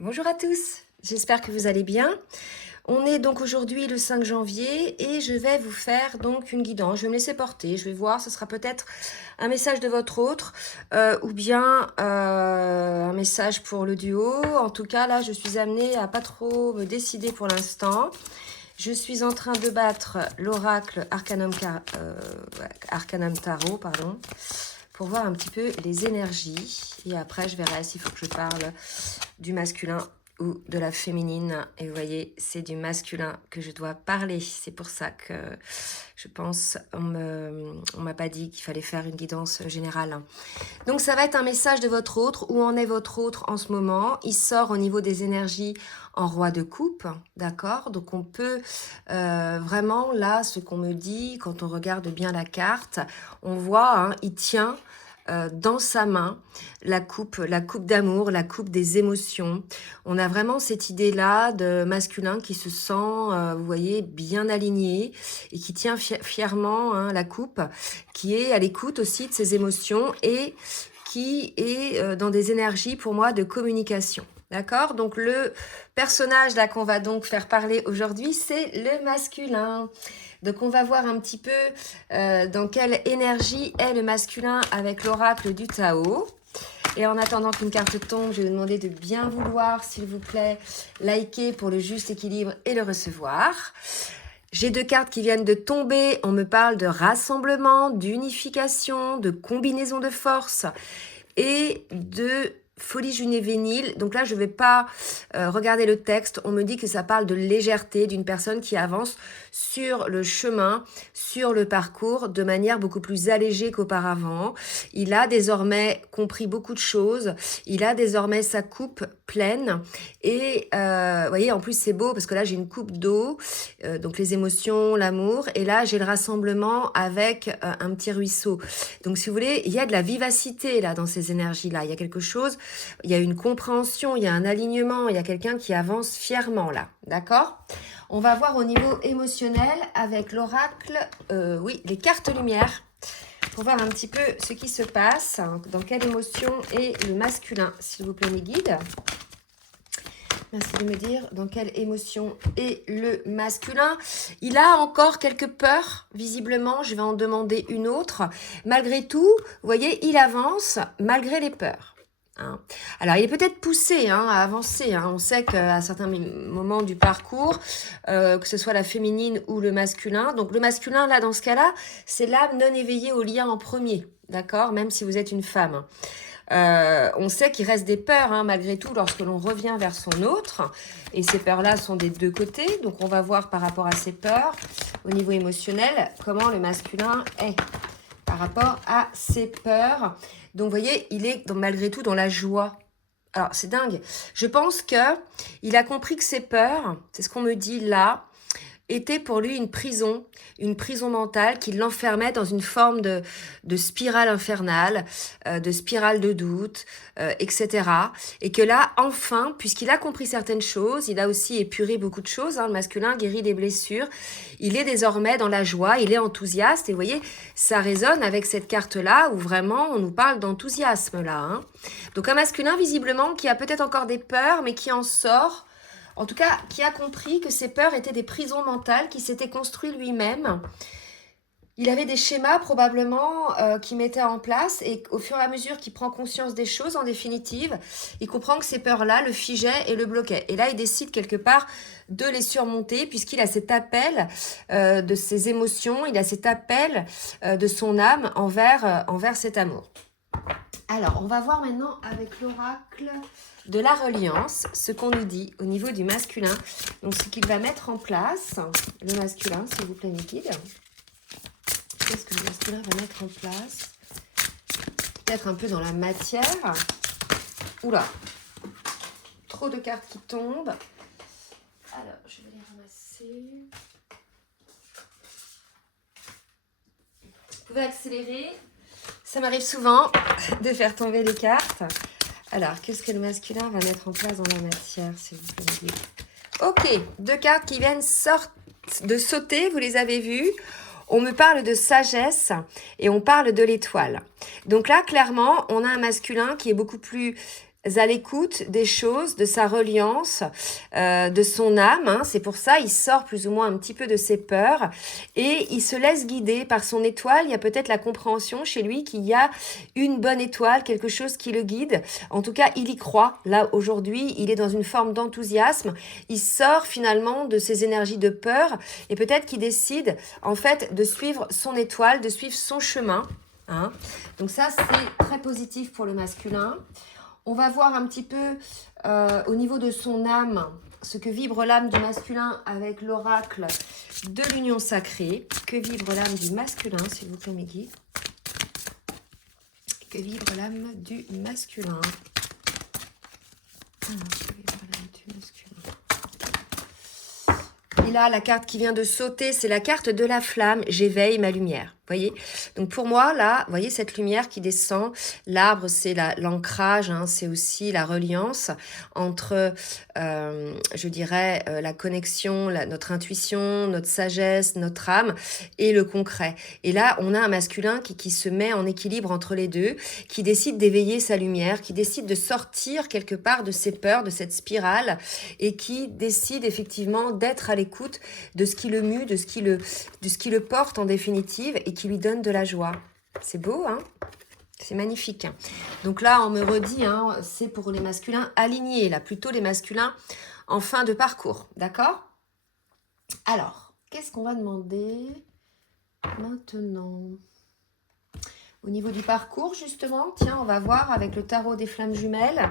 Bonjour à tous, j'espère que vous allez bien. On est donc aujourd'hui le 5 janvier et je vais vous faire donc une guidance. Je vais me laisser porter, je vais voir, ce sera peut-être un message de votre autre ou bien un message pour le duo. En tout cas, là, je suis amenée à pas trop me décider pour l'instant. Je suis en train de battre l'oracle Arcanum Tarot, pardon, pour voir un petit peu les énergies. Et après, je verrai s'il faut que je parle du masculin ou de la féminine. Et vous voyez, c'est du masculin que je dois parler. C'est pour ça que je pense, on m'a pas dit qu'il fallait faire une guidance générale. Donc ça va être un message de votre autre. Où en est votre autre en ce moment? Il sort au niveau des énergies en roi de coupe, d'accord? Donc on peut vraiment, là, ce qu'on me dit, quand on regarde bien la carte, on voit, hein, il tient dans sa main la coupe d'amour, la coupe des émotions. On a vraiment cette idée-là de masculin qui se sent, vous voyez, bien aligné et qui tient fièrement, hein, la coupe, qui est à l'écoute aussi de ses émotions et qui est dans des énergies pour moi de communication. D'accord? Donc le personnage là qu'on va donc faire parler aujourd'hui, c'est le masculin. Donc on va voir un petit peu dans quelle énergie est le masculin avec l'oracle du Tao. Et en attendant qu'une carte tombe, je vais vous demander de bien vouloir, s'il vous plaît, liker pour le juste équilibre et le recevoir. J'ai deux cartes qui viennent de tomber. On me parle de rassemblement, d'unification, de combinaison de forces et de folie juvénile. Donc là, je ne vais pas regarder le texte. On me dit que ça parle de légèreté, d'une personne qui avance sur le chemin, sur le parcours, de manière beaucoup plus allégée qu'auparavant. Il a désormais compris beaucoup de choses. Il a désormais sa coupe pleine. Et vous voyez, en plus, c'est beau parce que là, j'ai une coupe d'eau, donc les émotions, l'amour. Et là, j'ai le rassemblement avec un petit ruisseau. Donc, si vous voulez, il y a de la vivacité là dans ces énergies-là. Il y a quelque chose, il y a une compréhension, il y a un alignement, il y a quelqu'un qui avance fièrement là. D'accord? On va voir au niveau émotionnel avec l'oracle, oui, les cartes lumière, pour voir un petit peu ce qui se passe, dans quelle émotion est le masculin. S'il vous plaît, mes guides. Merci de me dire dans quelle émotion est le masculin. Il a encore quelques peurs, visiblement. Je vais en demander une autre. Malgré tout, vous voyez, il avance malgré les peurs. Alors, il est peut-être poussé à avancer. On sait qu'à certains moments du parcours, que ce soit la féminine ou le masculin, donc le masculin, là, dans ce cas-là, c'est l'âme non éveillée au lien en premier, d'accord? Même si vous êtes une femme. On sait qu'il reste des peurs, malgré tout, lorsque l'on revient vers son autre. Et ces peurs-là sont des deux côtés. Donc, on va voir par rapport à ces peurs, au niveau émotionnel, comment le masculin est par rapport à ses peurs. Donc, vous voyez, il est malgré tout dans la joie. Alors, c'est dingue. Je pense qu'il a compris que ses peurs, c'est ce qu'on me dit là, était pour lui une prison mentale qui l'enfermait dans une forme de spirale infernale, de spirale de doute, etc. Et que là, enfin, puisqu'il a compris certaines choses, il a aussi épuré beaucoup de choses, le masculin guérit des blessures, il est désormais dans la joie, il est enthousiaste, et vous voyez, ça résonne avec cette carte-là, où vraiment on nous parle d'enthousiasme là. Donc un masculin visiblement qui a peut-être encore des peurs, mais qui en sort, en tout cas, qui a compris que ces peurs étaient des prisons mentales, qui s'était construit lui-même. Il avait des schémas probablement qu'il mettait en place et au fur et à mesure qu'il prend conscience des choses, en définitive, il comprend que ces peurs-là le figeaient et le bloquaient. Et là, il décide quelque part de les surmonter puisqu'il a cet appel de ses émotions, il a cet appel de son âme envers cet amour. Alors, on va voir maintenant avec l'oracle de la reliance ce qu'on nous dit au niveau du masculin. Donc, ce qu'il va mettre en place, le masculin, s'il vous plaît, mes guides. Qu'est-ce que le masculin va mettre en place? Peut-être un peu dans la matière. Oula, trop de cartes qui tombent. Alors, je vais les ramasser. Vous pouvez accélérer. Ça m'arrive souvent de faire tomber les cartes. Alors, qu'est-ce que le masculin va mettre en place dans la matière, s'il vous plaît? Ok, deux cartes qui viennent de sauter, vous les avez vues. On me parle de sagesse et on parle de l'étoile. Donc là, clairement, on a un masculin qui est beaucoup plus à l'écoute des choses, de sa reliance, de son âme. Hein. C'est pour ça il sort plus ou moins un petit peu de ses peurs et il se laisse guider par son étoile. Il y a peut-être la compréhension chez lui qu'il y a une bonne étoile, quelque chose qui le guide. En tout cas, il y croit. Là, aujourd'hui, il est dans une forme d'enthousiasme. Il sort finalement de ses énergies de peur et peut-être qu'il décide en fait de suivre son étoile, de suivre son chemin. Hein. Donc ça, c'est très positif pour le masculin. On va voir un petit peu au niveau de son âme, ce que vibre l'âme du masculin avec l'oracle de l'union sacrée. Que vibre l'âme du masculin, s'il vous plaît, mes guides. Que vibre l'âme du masculin. Alors, que vibre l'âme du masculin. Et là, la carte qui vient de sauter, c'est la carte de la flamme. J'éveille ma lumière. Voyez, donc pour moi là, voyez cette lumière qui descend, l'arbre c'est l'ancrage, hein, c'est aussi la reliance entre, je dirais, la connexion, notre intuition, notre sagesse, notre âme et le concret. Et là, on a un masculin qui se met en équilibre entre les deux, qui décide d'éveiller sa lumière, qui décide de sortir quelque part de ses peurs, de cette spirale, et qui décide effectivement d'être à l'écoute de ce qui le mue, de ce qui le porte en définitive, et qui lui donne de la joie. C'est beau, hein? C'est magnifique. Donc là, on me redit, hein, c'est pour les masculins alignés, là, plutôt les masculins en fin de parcours, d'accord? Alors, qu'est-ce qu'on va demander maintenant? Au niveau du parcours, justement, tiens, on va voir avec le tarot des flammes jumelles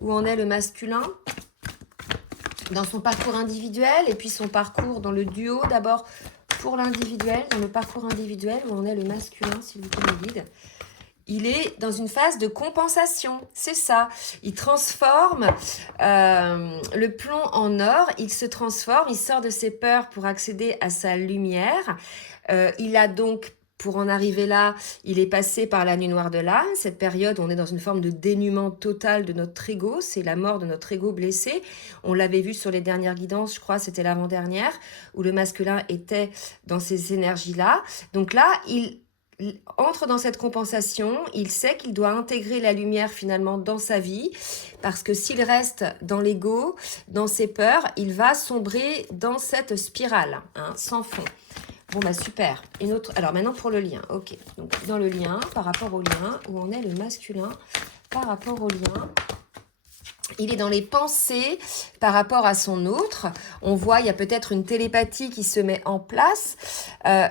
où en est le masculin dans son parcours individuel et puis son parcours dans le duo. D'abord, pour l'individuel, dans le parcours individuel, où on est le masculin, s'il vous plaît, mes guides. Il est dans une phase de compensation, c'est ça. Il transforme le plomb en or, il se transforme, il sort de ses peurs pour accéder à sa lumière. Il a donc, pour en arriver là, il est passé par la nuit noire de l'âme, cette période où on est dans une forme de dénuement total de notre ego, c'est la mort de notre ego blessé. On l'avait vu sur les dernières guidances, je crois, c'était l'avant-dernière, où le masculin était dans ces énergies-là. Donc là, il entre dans cette compensation, il sait qu'il doit intégrer la lumière finalement dans sa vie, parce que s'il reste dans l'ego, dans ses peurs, il va sombrer dans cette spirale, hein, sans fond. Bon bah super. Une autre. Alors maintenant pour le lien. Ok. Donc dans le lien, par rapport au lien, où on est le masculin, par rapport au lien. Il est dans les pensées par rapport à son autre. On voit, il y a peut-être une télépathie qui se met en place.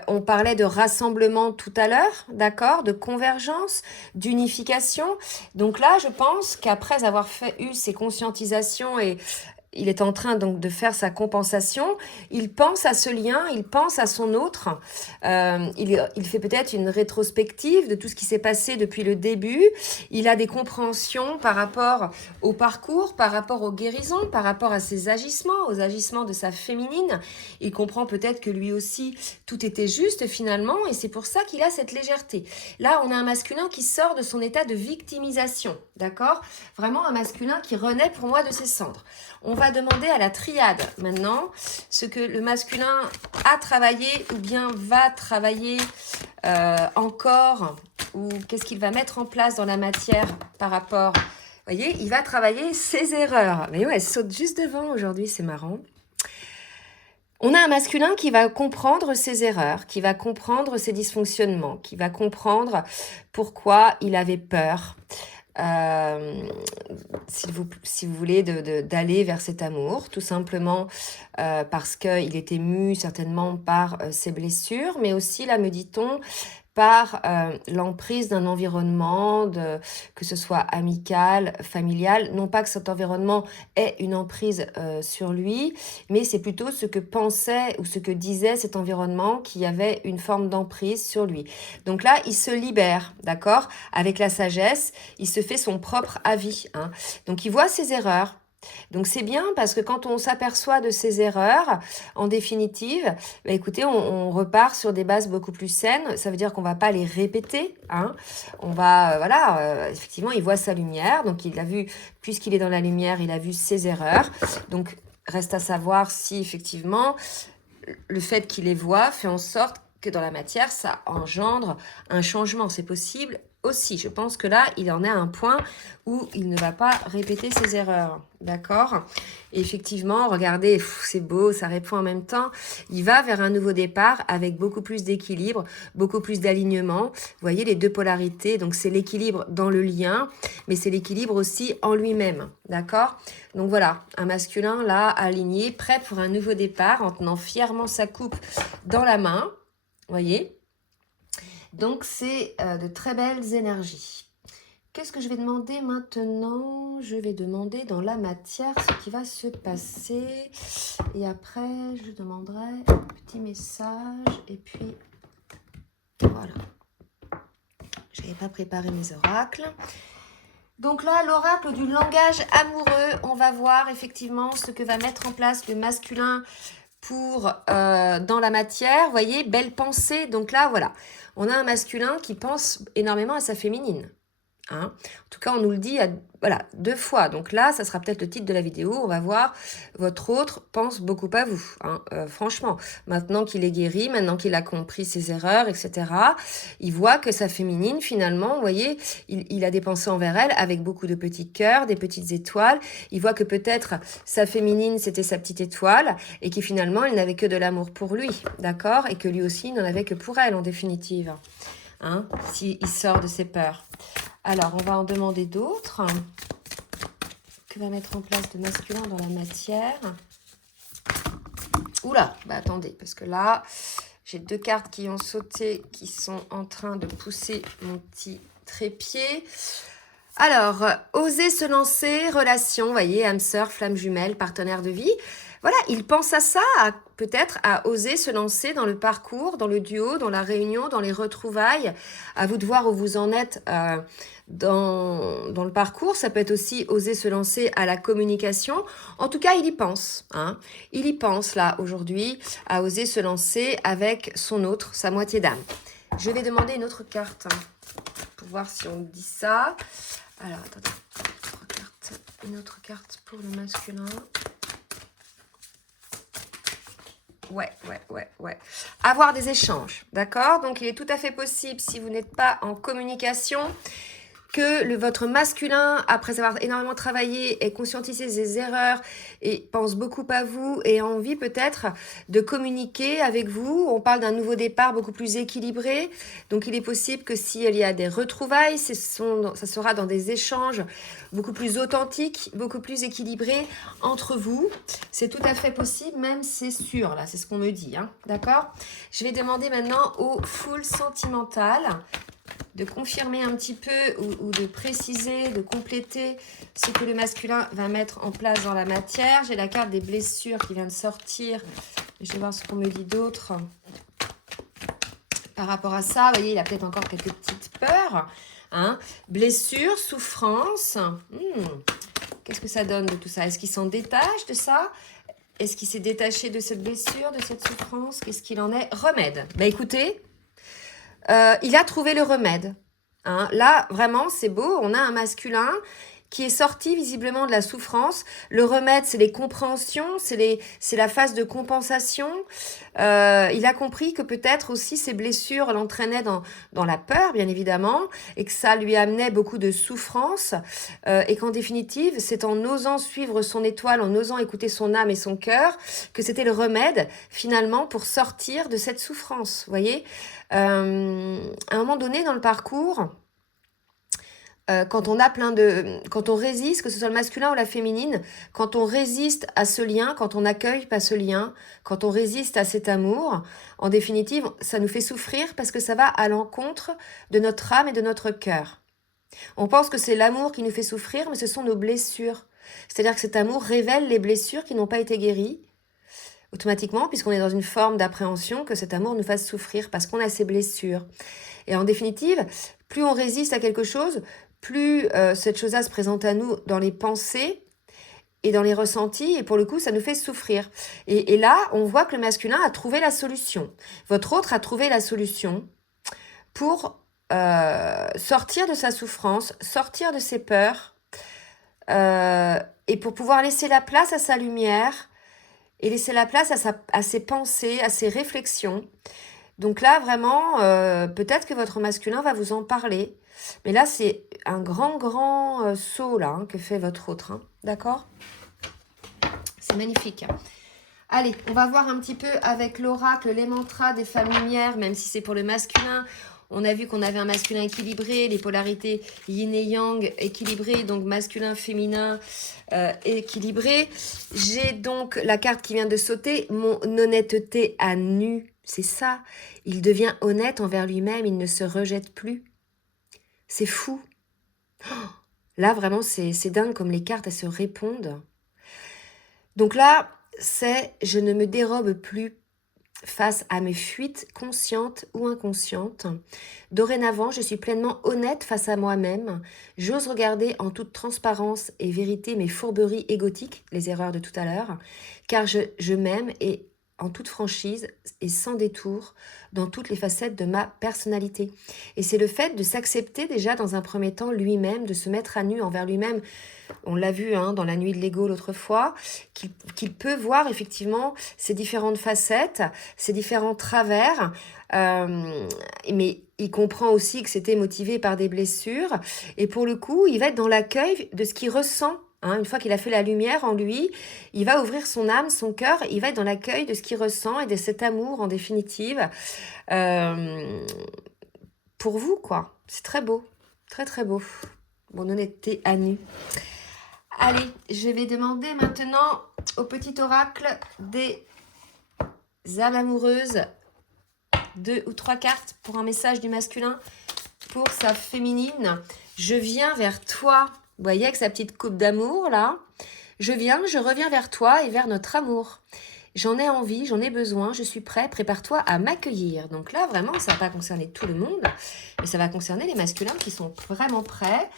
On parlait de rassemblement tout à l'heure, d'accord, de convergence, d'unification. Donc là, je pense qu'après avoir eu ces conscientisations et il est en train donc de faire sa compensation, il pense à ce lien, il pense à son autre, il fait peut-être une rétrospective de tout ce qui s'est passé depuis le début, il a des compréhensions par rapport au parcours, par rapport aux guérisons, par rapport à ses agissements, aux agissements de sa féminine, il comprend peut-être que lui aussi tout était juste finalement et c'est pour ça qu'il a cette légèreté. Là on a un masculin qui sort de son état de victimisation, d'accord? Vraiment un masculin qui renaît pour moi de ses cendres. On va demander à la triade maintenant ce que le masculin a travaillé ou bien va travailler encore ou qu'est-ce qu'il va mettre en place dans la matière par rapport. Vous voyez, il va travailler ses erreurs. Mais ouais, elle saute juste devant aujourd'hui, c'est marrant. On a un masculin qui va comprendre ses erreurs, qui va comprendre ses dysfonctionnements, qui va comprendre pourquoi il avait peur. Si vous voulez d'aller vers cet amour, tout simplement parce qu'il était mu certainement par ses blessures, mais aussi, là me dit-on, par l'emprise d'un environnement, que ce soit amical, familial. Non pas que cet environnement ait une emprise sur lui, mais c'est plutôt ce que pensait ou ce que disait cet environnement qui avait une forme d'emprise sur lui. Donc là, il se libère, d'accord? Avec la sagesse, il se fait son propre avis. Hein. Donc il voit ses erreurs. Donc c'est bien parce que quand on s'aperçoit de ses erreurs, en définitive, bah écoutez, on repart sur des bases beaucoup plus saines. Ça veut dire qu'on va pas les répéter. Hein. On va, effectivement, il voit sa lumière. Donc il a vu, puisqu'il est dans la lumière, il a vu ses erreurs. Donc reste à savoir si effectivement le fait qu'il les voit fait en sorte que dans la matière, ça engendre un changement. C'est possible. aussi. Je pense que là, il en est à un point où il ne va pas répéter ses erreurs. D'accord? Et effectivement, regardez, c'est beau, ça répond en même temps. Il va vers un nouveau départ avec beaucoup plus d'équilibre, beaucoup plus d'alignement. Vous voyez les deux polarités. Donc, c'est l'équilibre dans le lien, mais c'est l'équilibre aussi en lui-même. D'accord? Donc, voilà, un masculin là, aligné, prêt pour un nouveau départ en tenant fièrement sa coupe dans la main. Vous voyez? Donc, c'est de très belles énergies. Qu'est-ce que je vais demander maintenant? Je vais demander dans la matière ce qui va se passer. Et après, je demanderai un petit message. Et puis, voilà. Je n'avais pas préparé mes oracles. Donc là, l'oracle du langage amoureux. On va voir effectivement ce que va mettre en place le masculin pour dans la matière. Vous voyez, belle pensée. Donc là, voilà. On a un masculin qui pense énormément à sa féminine. Hein. En tout cas, on nous le dit voilà, 2 fois. Donc là, ça sera peut-être le titre de la vidéo. On va voir, votre autre pense beaucoup à vous. Hein. Franchement, maintenant qu'il est guéri, maintenant qu'il a compris ses erreurs, etc., il voit que sa féminine, finalement, vous voyez, il a des pensées envers elle avec beaucoup de petits cœurs, des petites étoiles. Il voit que peut-être sa féminine, c'était sa petite étoile et que finalement, il n'avait que de l'amour pour lui. D'accord? Et que lui aussi, il n'en avait que pour elle, en définitive. Hein, s'il sort de ses peurs. Alors, on va en demander d'autres. Que va mettre en place de masculin dans la matière? Oula, bah attendez, parce que là, j'ai 2 cartes qui ont sauté, qui sont en train de pousser mon petit trépied. Alors, oser se lancer, relation, vous voyez, âme sœur, flamme jumelle, partenaire de vie. Voilà, il pense à ça, peut-être à oser se lancer dans le parcours, dans le duo, dans la réunion, dans les retrouvailles. À vous de voir où vous en êtes dans le parcours. Ça peut être aussi oser se lancer à la communication. En tout cas, il y pense. Hein. Il y pense là aujourd'hui à oser se lancer avec son autre, sa moitié d'âme. Je vais demander une autre carte pour voir si on dit ça. Alors, attendez, une autre carte pour le masculin. Ouais. Avoir des échanges, d'accord? Donc, il est tout à fait possible, si vous n'êtes pas en communication, que votre masculin, après avoir énormément travaillé, ait conscientisé ses erreurs et pense beaucoup à vous et a envie peut-être de communiquer avec vous. On parle d'un nouveau départ beaucoup plus équilibré. Donc, il est possible que s'il y a des retrouvailles, ça sera dans des échanges beaucoup plus authentiques, beaucoup plus équilibrés entre vous. C'est tout à fait possible, même c'est sûr, là, c'est ce qu'on me dit. Hein, d'accord? Je vais demander maintenant au full sentimental de confirmer un petit peu ou de préciser, de compléter ce que le masculin va mettre en place dans la matière. J'ai la carte des blessures qui vient de sortir. Je vais voir ce qu'on me dit d'autre par rapport à ça. Vous voyez, il a peut-être encore quelques petites peurs. Hein. Blessure, souffrance. Qu'est-ce que ça donne de tout ça? Est-ce qu'il s'en détache de ça? Est-ce qu'il s'est détaché de cette blessure, de cette souffrance? Qu'est-ce qu'il en est? Remède. Bah écoutez, il a trouvé le remède. Hein. Là, vraiment, c'est beau. On a un masculin qui est sorti visiblement de la souffrance. Le remède, c'est les compréhensions, c'est la phase de compensation. Il a compris que peut-être aussi ses blessures l'entraînaient dans la peur, bien évidemment, et que ça lui amenait beaucoup de souffrance, et qu'en définitive, c'est en osant suivre son étoile, en osant écouter son âme et son cœur, que c'était le remède, finalement, pour sortir de cette souffrance. Vous voyez, à un moment donné dans le parcours, quand on résiste, que ce soit le masculin ou la féminine, quand on résiste à ce lien, quand on n'accueille pas ce lien, quand on résiste à cet amour, en définitive, ça nous fait souffrir parce que ça va à l'encontre de notre âme et de notre cœur. On pense que c'est l'amour qui nous fait souffrir, mais ce sont nos blessures. C'est-à-dire que cet amour révèle les blessures qui n'ont pas été guéries, automatiquement, puisqu'on est dans une forme d'appréhension que cet amour nous fasse souffrir parce qu'on a ces blessures. Et en définitive, plus on résiste à quelque chose, plus cette chose-là se présente à nous dans les pensées et dans les ressentis, et pour le coup, ça nous fait souffrir. Et là, on voit que le masculin a trouvé la solution. Votre autre a trouvé la solution pour sortir de sa souffrance, sortir de ses peurs, et pour pouvoir laisser la place à sa lumière, et laisser la place à ses pensées, à ses réflexions. Donc là, vraiment, peut-être que votre masculin va vous en parler. Mais là, c'est un grand saut là, hein, que fait votre autre. Hein. D'accord? C'est magnifique. Allez, on va voir un petit peu avec l'oracle, les mantras des femmes lumières, même si c'est pour le masculin. On a vu qu'on avait un masculin équilibré, les polarités yin et yang équilibrées, donc masculin, féminin équilibré. J'ai donc la carte qui vient de sauter, mon honnêteté à nu. C'est ça, il devient honnête envers lui-même, il ne se rejette plus. C'est fou. Là, vraiment, c'est dingue comme les cartes, elles se répondent. Donc là, c'est je ne me dérobe plus face à mes fuites conscientes ou inconscientes. Dorénavant, je suis pleinement honnête face à moi-même. J'ose regarder en toute transparence et vérité mes fourberies égotiques, les erreurs de tout à l'heure, car je m'aime et en toute franchise et sans détour dans toutes les facettes de ma personnalité. Et c'est le fait de s'accepter déjà dans un premier temps lui-même, de se mettre à nu envers lui-même. On l'a vu hein, dans la nuit de l'ego l'autre fois, qu'il peut voir effectivement ces différentes facettes, ces différents travers, mais il comprend aussi que c'était motivé par des blessures. Et pour le coup, il va être dans l'accueil de ce qu'il ressent. Hein, une fois qu'il a fait la lumière en lui, il va ouvrir son âme, son cœur, il va être dans l'accueil de ce qu'il ressent et de cet amour en définitive pour vous, quoi. C'est très beau, très beau. Mon honnêteté à nu. Allez, je vais demander maintenant au petit oracle des âmes amoureuses 2 ou 3 cartes pour un message du masculin pour sa féminine. Je viens vers toi. Vous voyez avec sa petite coupe d'amour là. Je reviens vers toi et vers notre amour. J'en ai envie, j'en ai besoin, je suis prêt, prépare-toi à m'accueillir. Donc là, vraiment, ça ne va pas concerner tout le monde, mais ça va concerner les masculins qui sont vraiment prêts.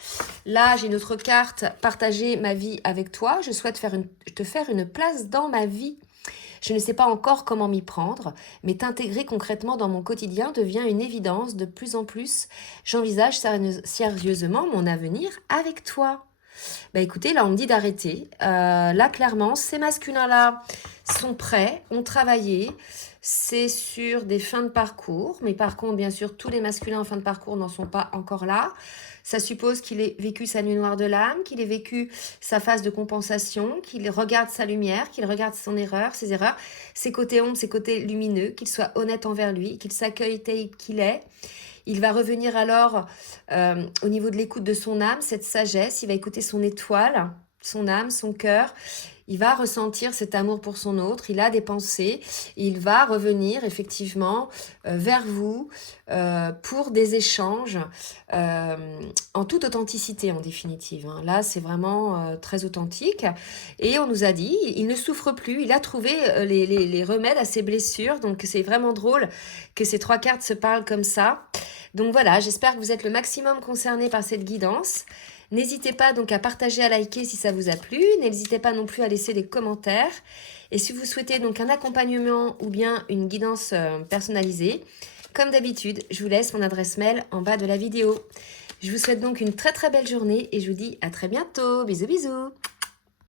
Là, j'ai une autre carte, partager ma vie avec toi. Je souhaite te faire une place dans ma vie. Je ne sais pas encore comment m'y prendre, mais t'intégrer concrètement dans mon quotidien devient une évidence de plus en plus. J'envisage sérieusement mon avenir avec toi. Bah écoutez, là on me dit d'arrêter. Là clairement, ces masculins-là sont prêts, ont travaillé. C'est sur des fins de parcours. Mais par contre, bien sûr, tous les masculins en fin de parcours n'en sont pas encore là. Ça suppose qu'il ait vécu sa nuit noire de l'âme, qu'il ait vécu sa phase de compensation, qu'il regarde sa lumière, qu'il regarde son erreur, ses erreurs, ses côtés ombres, ses côtés lumineux, qu'il soit honnête envers lui, qu'il s'accueille tel qu'il est. Il va revenir alors au niveau de l'écoute de son âme, cette sagesse. Il va écouter son étoile, son âme, son cœur. Il va ressentir cet amour pour son autre. Il a des pensées. Il va revenir effectivement vers vous pour des échanges en toute authenticité en définitive. Hein. Là, c'est vraiment très authentique. Et on nous a dit, il ne souffre plus. Il a trouvé les remèdes à ses blessures. Donc, c'est vraiment drôle que ces 3 cartes se parlent comme ça. Donc voilà, j'espère que vous êtes le maximum concerné par cette guidance. N'hésitez pas donc à partager, à liker si ça vous a plu. N'hésitez pas non plus à laisser des commentaires. Et si vous souhaitez donc un accompagnement ou bien une guidance personnalisée, comme d'habitude, je vous laisse mon adresse mail en bas de la vidéo. Je vous souhaite donc une très belle journée et je vous dis à très bientôt. Bisous bisous.